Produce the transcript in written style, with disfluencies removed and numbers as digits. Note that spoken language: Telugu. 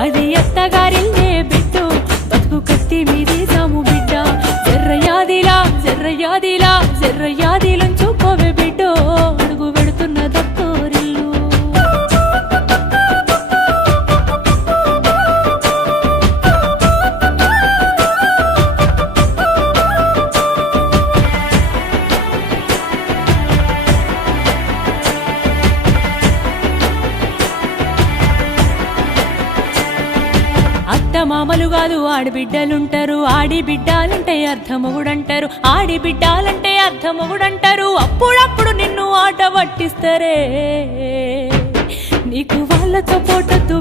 అది అత్తగారిల్లే బిడ్డో బతుకు కత్తి మీది సాము బిడ్డ జర్రయాదిలా జర్రయాదిలా జర్రయాదిలంచుకోవే బిడ్డో అడుగు పెడుతున్న దత్తోరిల్లు మామలు కాదు ఆడిబిడ్డలుంటారు ఆడిబిడ్డాలంటే అర్థమొగుడంటారు ఆడిబిడ్డాలంటే అర్థమొగుడంటారు అప్పుడప్పుడు నిన్ను ఆట పట్టిస్తారే నీకు వాళ్ళతో పోటద్దు